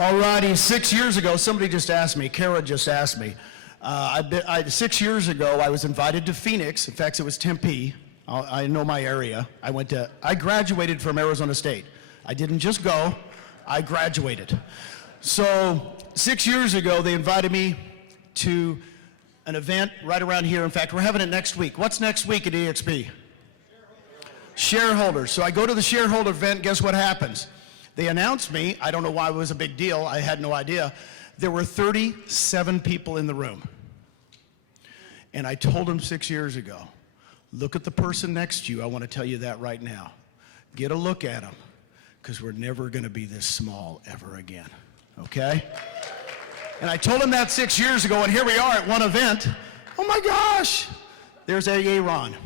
All righty, 6 years ago, somebody just asked me, Kara just asked me, 6 years ago, I was invited to Phoenix. In fact, it was Tempe. I know my area. I graduated from Arizona State. I didn't just go, I graduated. So 6 years ago, they invited me to an event right around here. In fact, we're having it next week. What's next week at EXP? Shareholders. So I go to the shareholder event, guess what happens? They announced me. I don't know why it was a big deal. I had no idea. There were 37 people in the room. And I told them 6 years ago, look at the person next to you. I want to tell you that right now. Get a look at them, because we're never going to be this small ever again, okay? And I told him that 6 years ago, and here we are at one event. Oh my gosh, there's Aaron.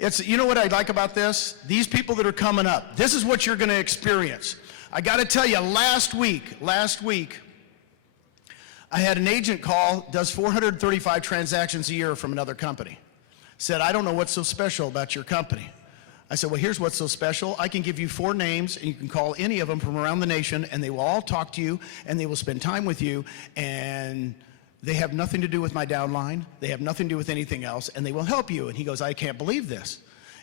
You know what I like about this? These people that are coming up, this is what you're going to experience. I got to tell you, last week, I had an agent call, does 435 transactions a year from another company. Said, I don't know what's so special about your company. I said, well, here's what's so special. I can give you 4 names, and you can call any of them from around the nation, and they will all talk to you, and they will spend time with you, and they have nothing to do with my downline. They have nothing to do with anything else, and they will help you. And he goes, I can't believe this.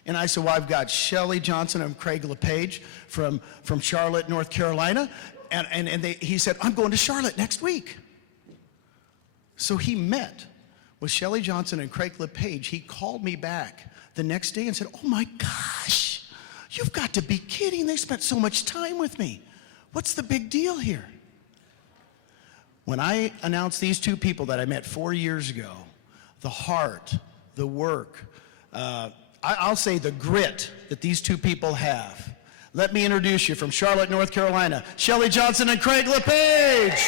And I said, well, I've got Shelley Johnson and Craig Lepage from Charlotte, North Carolina. And he said, I'm going to Charlotte next week. So he met with Shelley Johnson and Craig Lepage. He called me back the next day and said, oh my gosh, you've got to be kidding. They spent so much time with me. What's the big deal here? When I announced these 2 people that I met 4 years ago, the heart, the work, I'll say the grit that these 2 people have. Let me introduce you from Charlotte, North Carolina, Shelley Johnson and Craig Lepage.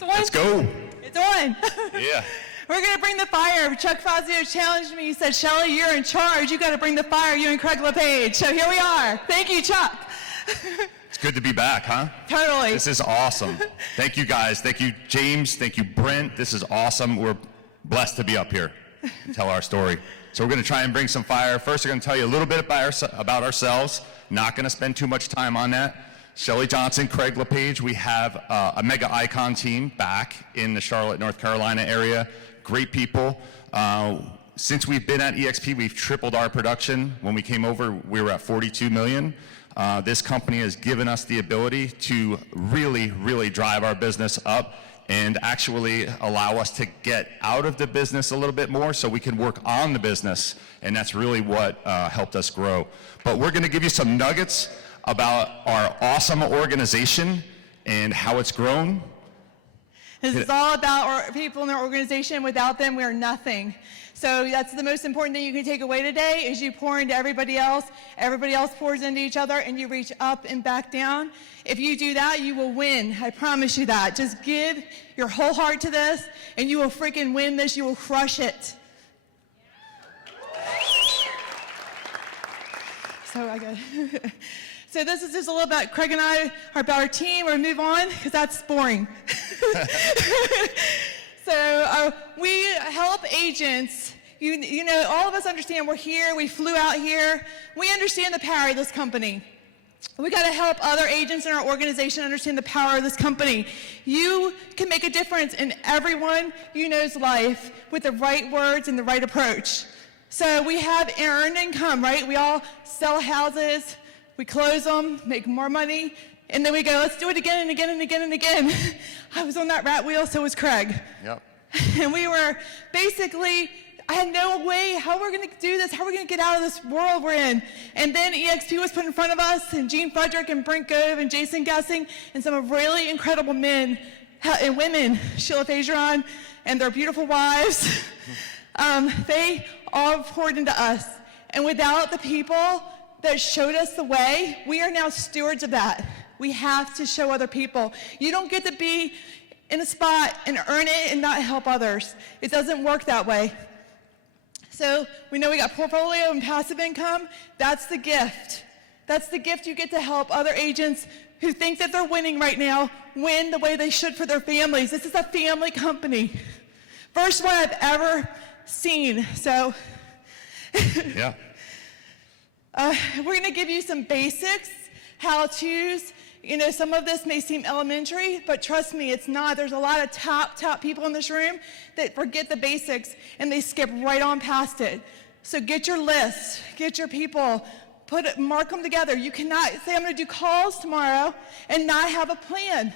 Let's go. It's on. Yeah. We're going to bring the fire. Chuck Fazio challenged me. He said, Shelley, you're in charge. You got to bring the fire, you and Craig Lepage. So here we are. Thank you, Chuck. It's good to be back, huh? Totally. This is awesome. Thank you, guys. Thank you, James. Thank you, Brent. This is awesome. We're blessed to be up here and tell our story. So we're going to try and bring some fire. First, we're going to tell you a little bit about ourselves. Not going to spend too much time on that. Shelley Johnson, Craig Lepage. We have a mega icon team back in the Charlotte, North Carolina area. Great people. Since we've been at EXP, we've tripled our production. When we came over, we were at 42 million. This company has given us the ability to really, really drive our business up and actually allow us to get out of the business a little bit more so we can work on the business. And that's really what helped us grow. But we're going to give you some nuggets about our awesome organization and how it's grown. This is all about our people in our organization. Without them, we are nothing. So that's the most important thing you can take away today is you pour into everybody else pours into each other, and you reach up and back down. If you do that, you will win. I promise you that. Just give your whole heart to this, and you will freaking win this. You will crush it. So I got So this is just a little about Craig and I, about our team. We'll move on, because that's boring. So we help agents. You know, all of us understand we're here. We flew out here. We understand the power of this company. We got to help other agents in our organization understand the power of this company. You can make a difference in everyone you know's life with the right words and the right approach. So we have earned income, right? We all sell houses. We close them, make more money, and then we go, let's do it again and again and again and again. I was on that rat wheel, so was Craig. Yep. And we were basically, I had no way, how we're going to do this, how are we going to get out of this world we're in? And then EXP was put in front of us, and Gene Frederick and Brent Gove and Jason Gessing, and some really incredible men and women, Sheila Fageron and their beautiful wives, they all poured into us. And without the people that showed us the way, we are now stewards of that. We have to show other people. You don't get to be in a spot and earn it and not help others. It doesn't work that way. So we know we got portfolio and passive income. That's the gift. That's the gift you get to help other agents who think that they're winning right now win the way they should for their families. This is a family company. First one I've ever seen. So Yeah. we're going to give you some basics, how-tos. You know, some of this may seem elementary, but trust me, it's not. There's a lot of top people in this room that forget the basics and they skip right on past it. So get your list, get your people, mark them together. You cannot say, I'm going to do calls tomorrow and not have a plan.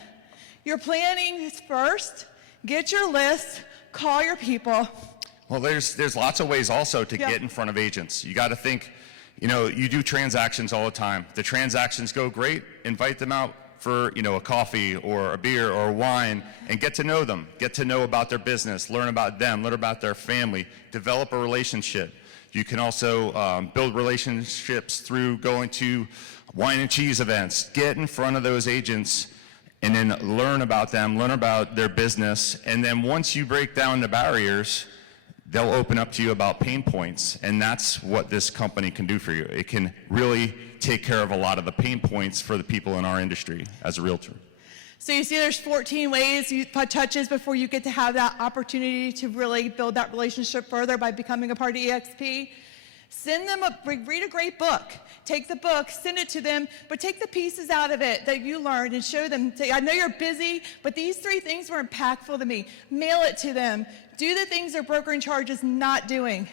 Your planning is first. Get your list, call your people. Well, there's lots of ways also to get in front of agents. You got to think, you know, you do transactions all the time. The transactions go great, invite them out for, you know, a coffee or a beer or a wine and get to know them, get to know about their business, learn about them, learn about their family, develop a relationship. You can also build relationships through going to wine and cheese events. Get in front of those agents and then learn about them, learn about their business. And then once you break down the barriers, they'll open up to you about pain points. And that's what this company can do for you. It can really take care of a lot of the pain points for the people in our industry as a realtor. So you see there's 14 ways you touches before you get to have that opportunity to really build that relationship further by becoming a part of EXP. Send them read a great book. Take the book, send it to them, but take the pieces out of it that you learned and show them. Say, I know you're busy, but these 3 things were impactful to me. Mail it to them. Do the things their broker in charge is not doing.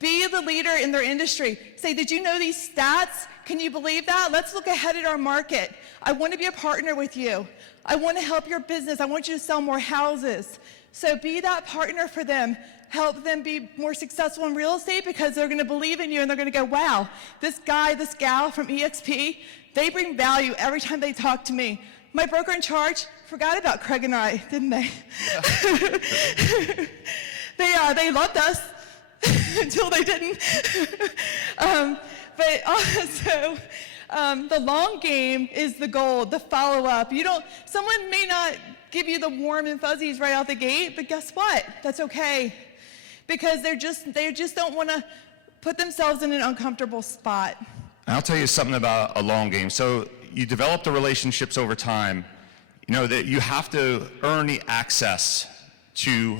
Be the leader in their industry. Say, did you know these stats? Can you believe that? Let's look ahead at our market. I want to be a partner with you. I want to help your business. I want you to sell more houses. So be that partner for them. Help them be more successful in real estate because they're going to believe in you and they're going to go, wow, this guy, this gal from EXP, they bring value every time they talk to me. My broker in charge forgot about Craig and I, didn't they? Yeah. They loved us until they didn't. But also, the long game is the goal, the follow-up. Someone may not give you the warm and fuzzies right out the gate, but guess what? That's okay. Because they just don't want to put themselves in an uncomfortable spot. I'll tell you something about a long game. So you develop the relationships over time. You know that you have to earn the access to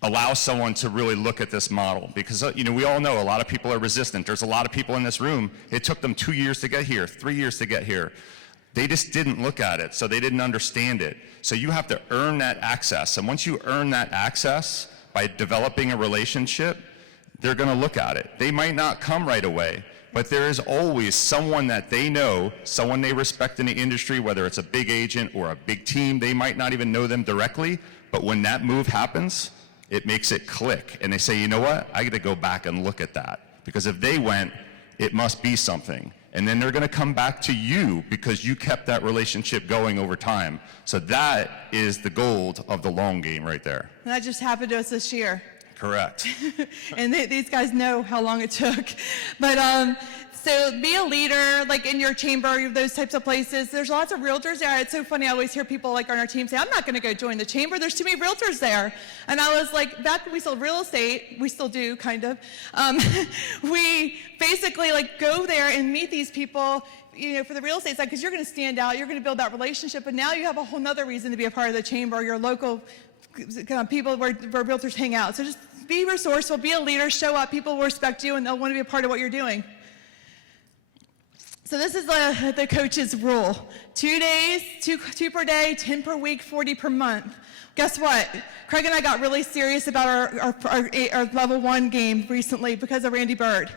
allow someone to really look at this model, because you know, we all know a lot of people are resistant. There's a lot of people in this room, it took them 2 years to get here, 3 years to get here. They just didn't look at it, so they didn't understand it. So you have to earn that access, and once you earn that access by developing a relationship, they're going to look at it. They might not come right away, but there is always someone that they know, someone they respect in the industry, whether it's a big agent or a big team. They might not even know them directly, but when that move happens, it makes it click, and they say, you know what, I got to go back and look at that, because if they went, it must be something. And then they're going to come back to you because you kept that relationship going over time. So that is the gold of the long game right there. And that just happened to us this year. Correct. And these guys know how long it took. But so be a leader, like in your chamber, those types of places. There's lots of realtors there. It's so funny. I always hear people like on our team say, I'm not going to go join the chamber. There's too many realtors there. And I was like, back when we sold real estate, we still do, kind of. We basically like go there and meet these people, you know, for the real estate side, because you're going to stand out. You're going to build that relationship. But now you have a whole nother reason to be a part of the chamber, your local people where realtors hang out. So just be resourceful, be a leader, show up. People will respect you and they'll want to be a part of what you're doing. So this is the coach's rule. 2 days, two per day, 10 per week, 40 per month. Guess what? Craig and I got really serious about our level 1 game recently because of Randy Bird.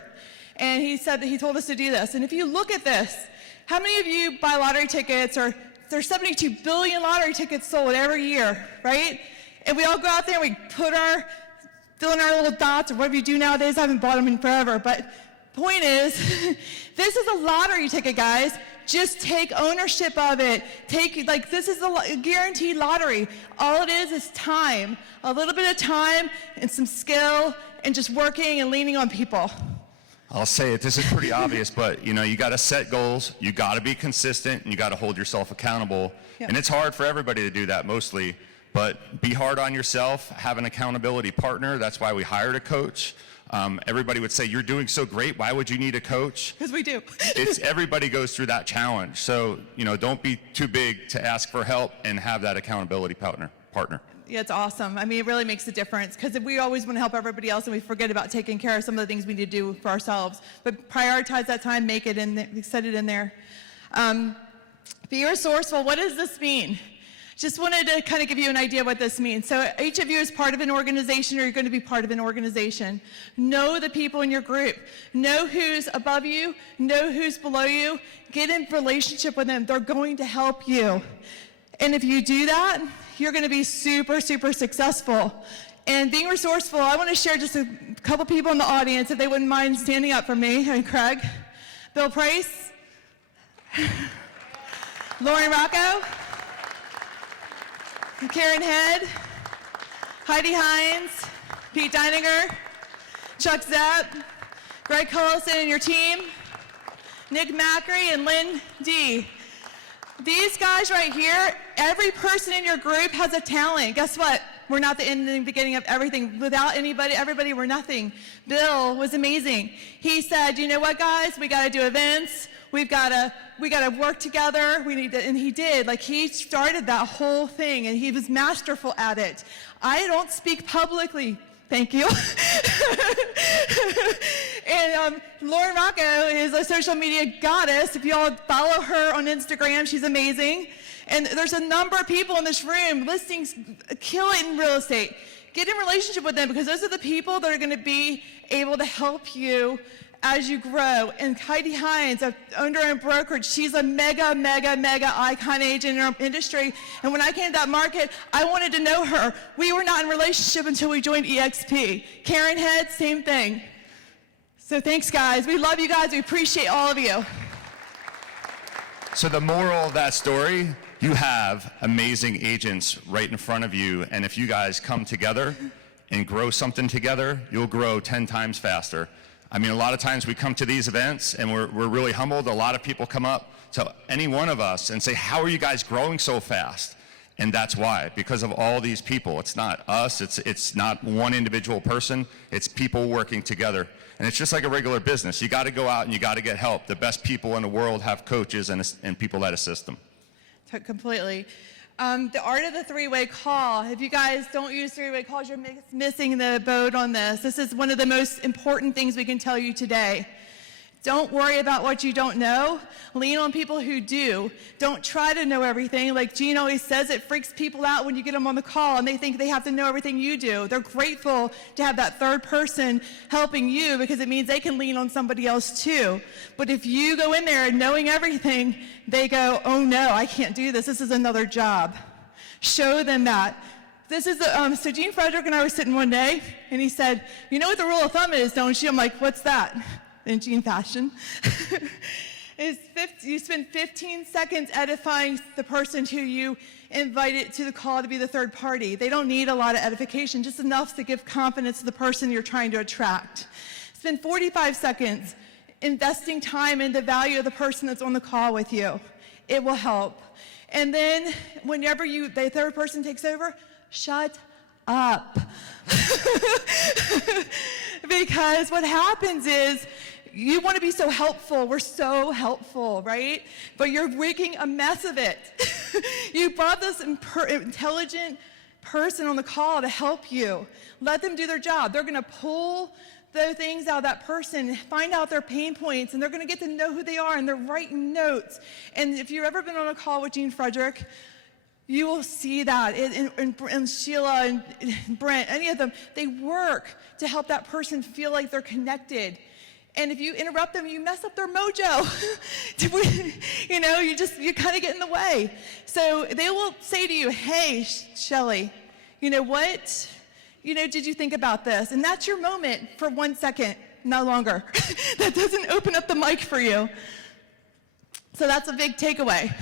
And he said that he told us to do this. And if you look at this, how many of you buy lottery tickets? Or there's 72 billion lottery tickets sold every year, right? And we all go out there and we fill in our little dots or whatever you do nowadays. I haven't bought them in forever, but point is, this is a lottery ticket, guys. Just take ownership of it. This is a guaranteed lottery. All it is time. A little bit of time and some skill and just working and leaning on people. I'll say it, this is pretty obvious, but you know, you got to set goals, you got to be consistent, and you got to hold yourself accountable. Yeah. And it's hard for everybody to do that mostly, but be hard on yourself, have an accountability partner. That's why we hired a coach. Everybody would say, you're doing so great, why would you need a coach? Because we do. Everybody goes through that challenge. So, you know, don't be too big to ask for help and have that accountability partner. Yeah, it's awesome. I mean, it really makes a difference because we always want to help everybody else and we forget about taking care of some of the things we need to do for ourselves. But prioritize that time, make it in there, set it in there. Be resourceful. What does this mean? Just wanted to kind of give you an idea what this means. So each of you is part of an organization, or you're going to be part of an organization. Know the people in your group. Know who's above you. Know who's below you. Get in relationship with them. They're going to help you. And if you do that, you're going to be super, super successful. And being resourceful, I want to share just a couple people in the audience, if they wouldn't mind standing up for me. And Craig, Bill Price, Lauren Rocco, Karen Head, Heidi Hines, Pete Deininger, Chuck Zapp, Greg Collison and your team, Nick Macri, and Lynn D. These guys right here, every person in your group has a talent. Guess what? We're not the end and the beginning of everything. Without everybody, we're nothing. Bill was amazing. He said, you know what, guys? We got to do events. We got to work together. And he did. Like, he started that whole thing, and he was masterful at it. I don't speak publicly. Thank you. And Lauren Rocco is a social media goddess. If you all follow her on Instagram, she's amazing. And there's a number of people in this room, listings, kill it in real estate. Get in relationship with them, because those are the people that are going to be able to help you as you grow. And Heidi Hines, owner and brokerage, she's a mega, mega, mega icon agent in our industry. And when I came to that market, I wanted to know her. We were not in relationship until we joined EXP. Karen Head, same thing. So thanks, guys. We love you guys. We appreciate all of you. So the moral of that story, you have amazing agents right in front of you, and if you guys come together and grow something together, you'll grow 10 times faster. I mean, a lot of times we come to these events and we're really humbled. A lot of people come up to any one of us and say, how are you guys growing so fast? And that's why, because of all these people. It's not us, it's not one individual person, it's people working together. And it's just like a regular business. You got to go out and you got to get help. The best people in the world have coaches and people that assist them. Completely. The art of the three-way call. If you guys don't use three-way calls, you're missing the boat on this. This is one of the most important things we can tell you today. Don't worry about what you don't know. Lean on people who do. Don't try to know everything. Like Gene always says, it freaks people out when you get them on the call and they think they have to know everything you do. They're grateful to have that third person helping you, because it means they can lean on somebody else too. But if you go in there knowing everything, they go, oh no, I can't do this. This is another job. Show them that. This is so Gene Frederick and I were sitting one day and he said, you know what the rule of thumb is, don't you? I'm like, what's that? In Gene fashion, you spend 15 seconds edifying the person who you invited to the call to be the third party. They don't need a lot of edification, just enough to give confidence to the person you're trying to attract. Spend 45 seconds investing time in the value of the person that's on the call with you. It will help. And then whenever the third person takes over, shut up. Because what happens is, you want to be so helpful. We're so helpful, right? But you're making a mess of it. You brought this intelligent person on the call to help you. Let them do their job. They're going to pull the things out of that person, find out their pain points, and they're going to get to know who they are, and they're writing notes. And if you've ever been on a call with Gene Frederick, you will see that. And Sheila and Brent, any of them, they work to help that person feel like they're connected. And if you interrupt them, you mess up their mojo. You kind of get in the way. So they will say to you, hey, Shelley, you know what? Did you think about this? And that's your moment for 1 second, no longer. That doesn't open up the mic for you. So that's a big takeaway.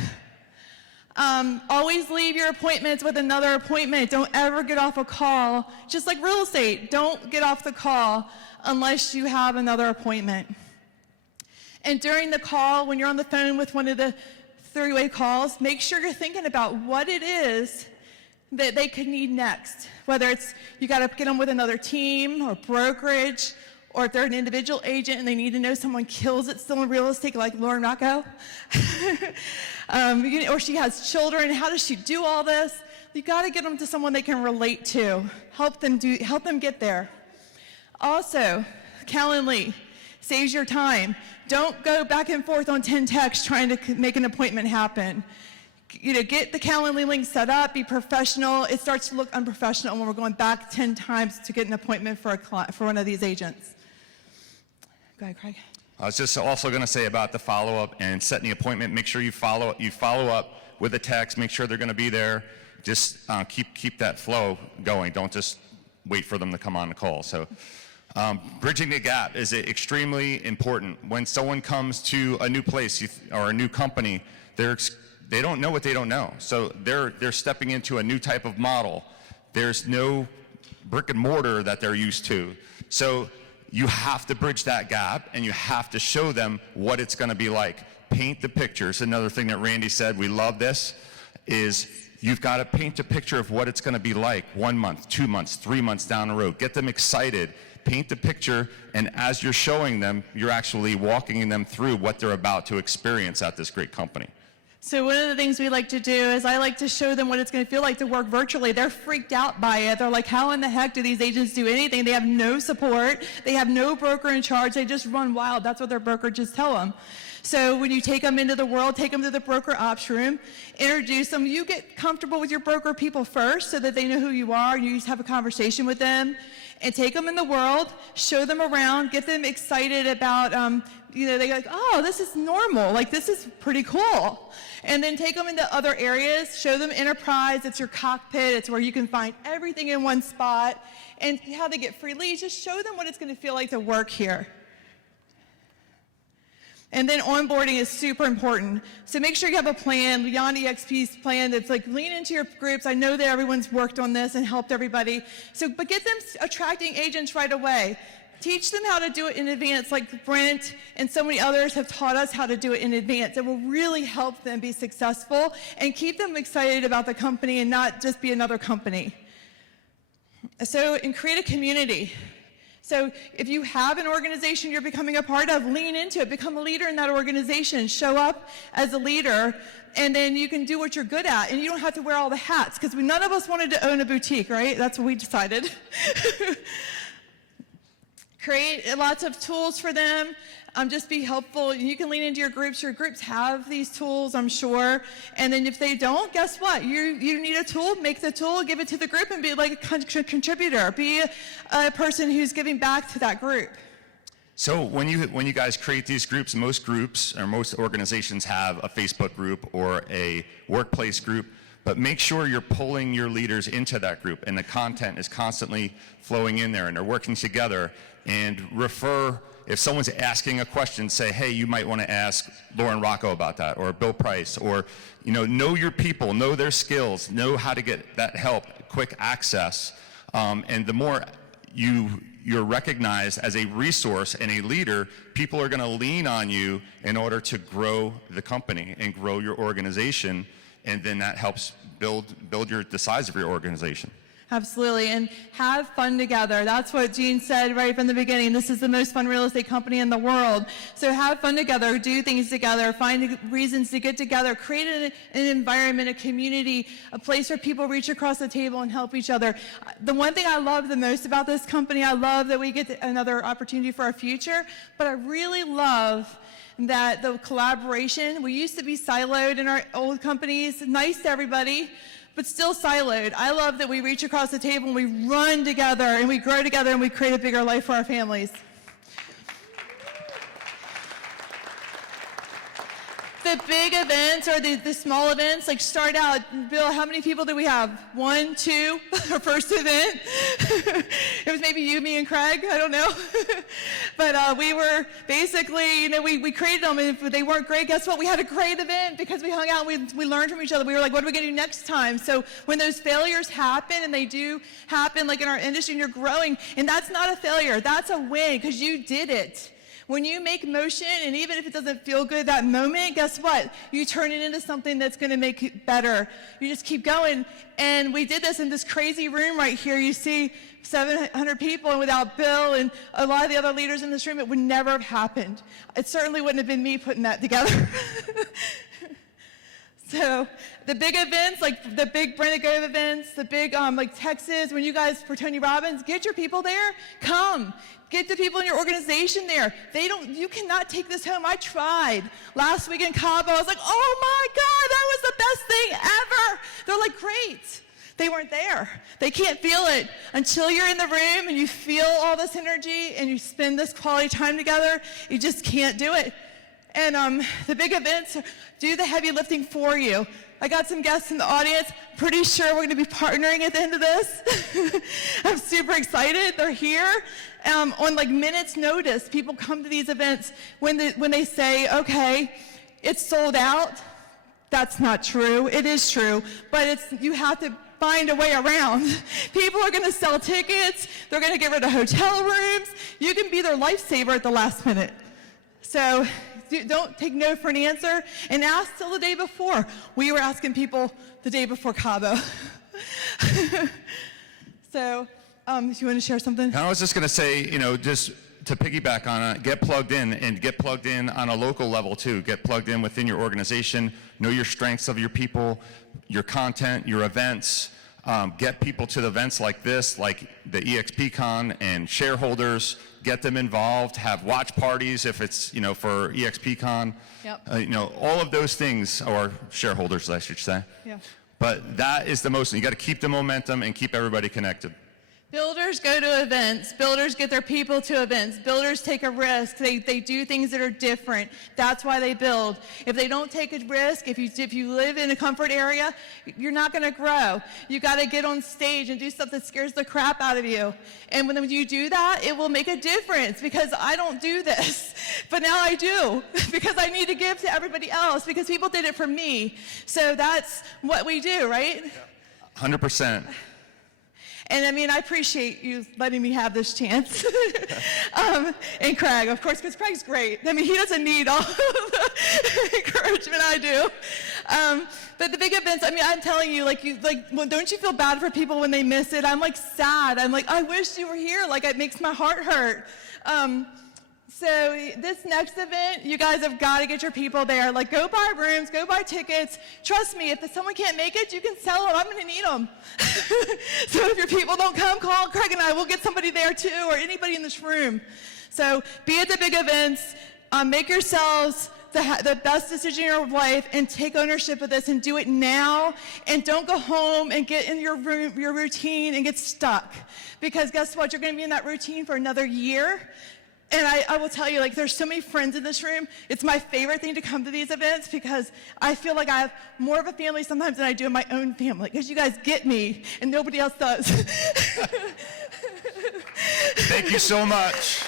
Always leave your appointments with another appointment. Don't ever get off a call. Just like real estate, don't get off the call unless you have another appointment. And during the call, when you're on the phone with one of the three-way calls, make sure you're thinking about what it is that they could need next. Whether it's you got to get them with another team or brokerage, or if they're an individual agent and they need to know someone kills it still in real estate, like Lauren Rocco, or she has children. How does she do all this? you got to get them to someone they can relate to. Help them get there. Also, Calendly saves your time. Don't go back and forth on 10 texts trying to make an appointment happen. Get the Calendly link set up, be professional. It starts to look unprofessional when we're going back 10 times to get an appointment for one of these agents. Go ahead, Craig. I was just also going to say about the follow-up and setting the appointment. Make sure you follow up with a text. Make sure they're going to be there. Just keep that flow going. Don't just wait for them to come on the call. So bridging the gap is extremely important. When someone comes to a new place or a new company, they don't know what they don't know. So they're stepping into a new type of model. There's no brick and mortar that they're used to. So you have to bridge that gap, and you have to show them what it's going to be like. Paint the pictures. Another thing that Randy said, we love this, is you've got to paint a picture of what it's going to be like 1 month, 2 months, 3 months down the road. Get them excited. Paint the picture, and as you're showing them, you're actually walking them through what they're about to experience at this great company. So one of the things we like to do is I like to show them what it's going to feel like to work virtually. They're freaked out by it. They're like, how in the heck do these agents do anything? They have no support. They have no broker in charge. They just run wild. That's what their broker just tell them. So when you take them into the world, take them to the broker ops room, introduce them. You get comfortable with your broker people first so that they know who you are. You just have a conversation with them. And take them in the world, show them around, get them excited about, they're like, oh, this is normal. Like, this is pretty cool. And then take them into other areas, show them enterprise. It's your cockpit. It's where you can find everything in one spot. And how they get free leads, just show them what it's going to feel like to work here. And then onboarding is super important. So make sure you have a plan, beyond EXP's plan, that's like lean into your groups. I know that everyone's worked on this and helped everybody. But get them attracting agents right away. Teach them how to do it in advance, like Brent and so many others have taught us how to do it in advance. It will really help them be successful and keep them excited about the company and not just be another company. And create a community. So if you have an organization you're becoming a part of, lean into it, become a leader in that organization, show up as a leader, and then you can do what you're good at, and you don't have to wear all the hats, because none of us wanted to own a boutique, right? That's what we decided. Create lots of tools for them. Just be helpful. You can lean into your groups. Your groups have these tools, I'm sure. And then if they don't, guess what? You need a tool, make the tool, give it to the group, and be like a contributor. Be a person who's giving back to that group. So when you guys create these groups, most organizations have a Facebook group or a workplace group, but make sure you're pulling your leaders into that group, and the content is constantly flowing in there, and they're working together. And refer, if someone's asking a question, say, hey, you might want to ask Lauren Rocco about that, or Bill Price, or know your people, know their skills, know how to get that help, quick access. And the more you're recognized as a resource and a leader, people are going to lean on you in order to grow the company and grow your organization, and then that helps build the size of your organization. Absolutely, and have fun together. That's what Gene said right from the beginning. This is the most fun real estate company in the world. So have fun together, do things together, find reasons to get together, create an environment, a community, a place where people reach across the table and help each other. The one thing I love the most about this company, I love that we get another opportunity for our future, but I really love that the collaboration, we used to be siloed in our old companies, nice to everybody, but still siloed. I love that we reach across the table and we run together and we grow together and we create a bigger life for our families. The big events or the small events, like start out, Bill, how many people do we have? 1, 2, our first event. It was maybe you, me, and Craig, I don't know. But we were basically, we created them, and if they weren't great, guess what? We had a great event because we hung out, we learned from each other. We were like, what are we gonna do next time? So when those failures happen, and they do happen like in our industry, and you're growing, and that's not a failure, that's a win because you did it. When you make motion, and even if it doesn't feel good that moment, guess what? You turn it into something that's going to make it better. You just keep going. And we did this in this crazy room right here. You see 700 people, and without Bill and a lot of the other leaders in this room, it would never have happened. It certainly wouldn't have been me putting that together. So the big events, like the big Brent Gove events, the big like Texas, when you guys for Tony Robbins, get your people there. Come. Get the people in your organization there. You cannot take this home. I tried. Last week in Cabo, I was like, oh my God, that was the best thing ever. They're like, great. They weren't there. They can't feel it until you're in the room and you feel all this energy and you spend this quality time together. You just can't do it. And the big events do the heavy lifting for you. I got some guests in the audience. Pretty sure we're going to be partnering at the end of this. I'm super excited. They're here. On like minutes notice, people come to these events when they say, okay, it's sold out. That's not true. It is true, but you have to find a way around. People are going to sell tickets. They're going to get rid of hotel rooms. You can be their lifesaver at the last minute. So don't take no for an answer and ask till the day before. We were asking people the day before Cabo. So, if you want to share something? And I was just going to say, just to piggyback on it, get plugged in and get plugged in on a local level too. Get plugged in within your organization. Know your strengths of your people, your content, your events. Get people to the events like this, like the EXPCon, and shareholders. Get them involved. Have watch parties if it's for EXPCon. Yep. All of those things, or shareholders, I should say. Yeah. But that is the most. You got to keep the momentum and keep everybody connected. Builders go to events. Builders get their people to events. Builders take a risk. They do things that are different. That's why they build. If they don't take a risk, if you live in a comfort area, you're not going to grow. You got to get on stage and do stuff that scares the crap out of you. And when you do that, it will make a difference, because I don't do this, but now I do, because I need to give to everybody else, because people did it for me. So that's what we do, right? 100%. And I mean, I appreciate you letting me have this chance. And Craig, of course, because Craig's great. I mean, he doesn't need all the encouragement I do. But the big events, I mean, I'm telling you, well, don't you feel bad for people when they miss it? I'm like sad. I'm like, I wish you were here. Like, it makes my heart hurt. So this next event, you guys have got to get your people there. Like, go buy rooms, go buy tickets. Trust me, if someone can't make it, you can sell them. I'm going to need them. So if your people don't come, call Craig and I. We'll get somebody there too, or anybody in this room. So be at the big events. Make yourselves the best decision in your life, and take ownership of this and do it now. And don't go home and get in your routine and get stuck. Because guess what? You're going to be in that routine for another year. And I will tell you, like, there's so many friends in this room. It's my favorite thing to come to these events, because I feel like I have more of a family sometimes than I do in my own family, because you guys get me and nobody else does. Thank you so much.